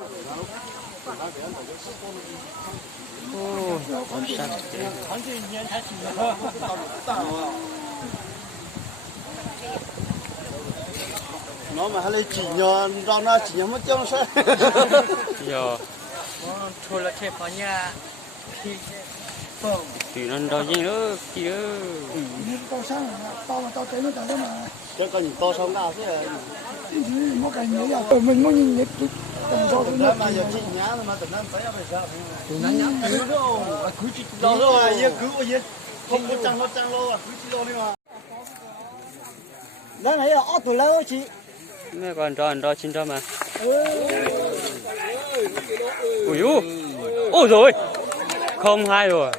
Ô, con sắt đấy. Nó mà hay chỉ nhờ rau nó chỉ nhờ mất trong sao? Giờ thôi là chép vào nhà thì nó đâu gì nữa kia. tao sáng tao tới nó tao mà Chứ còn nhìn to sống nào thế? nó cái nhớ à mình muốn nhìn cái do Đó mà giờ chị nhá mà tụi nó phải phải sao? tụi nó nhắm Cứu đâu? Cứu chị đâu rồi? Giờ cứu gì? Không có trăng lô à? Cứu chị đâu đi mà? Đó này là ót tụi lâu chị. Mẹ còn tròn chín trăm mà. Ui u, ôi rồi, không hai rồi.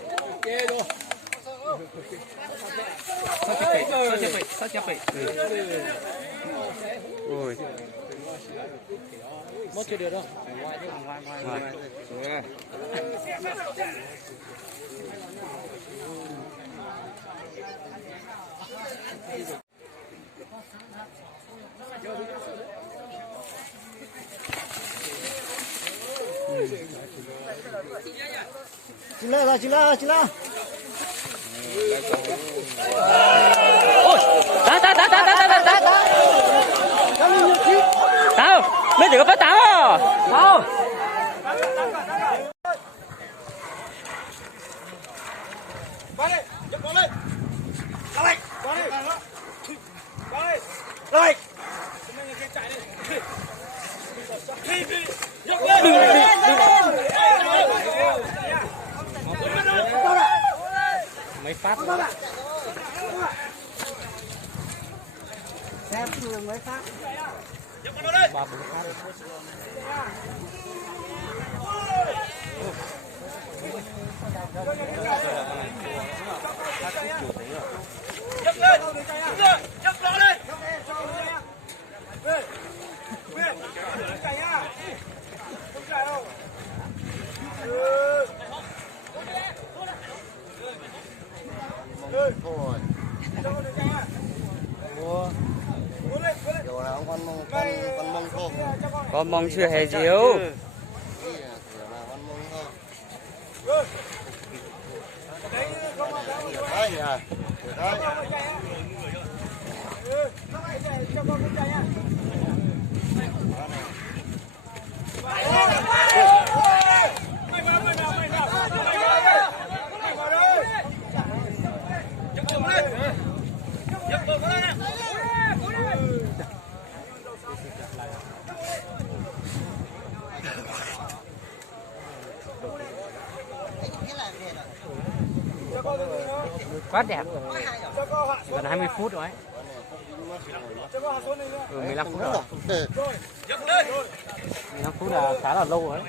sao chép vậy Ui. mất chưa được đâu Chị la. Ôi, đá. Tao, mấy đứa bắt tao à? Tao. mấy phát xem thường mấy phát ba bốn phát Con mong chưa hề diếu. quá đẹp gần 20 phút rồi 15 phút rồi 15 phút là khá là lâu rồi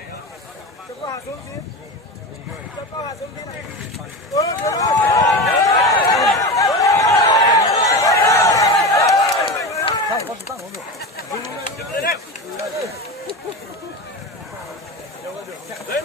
Đấy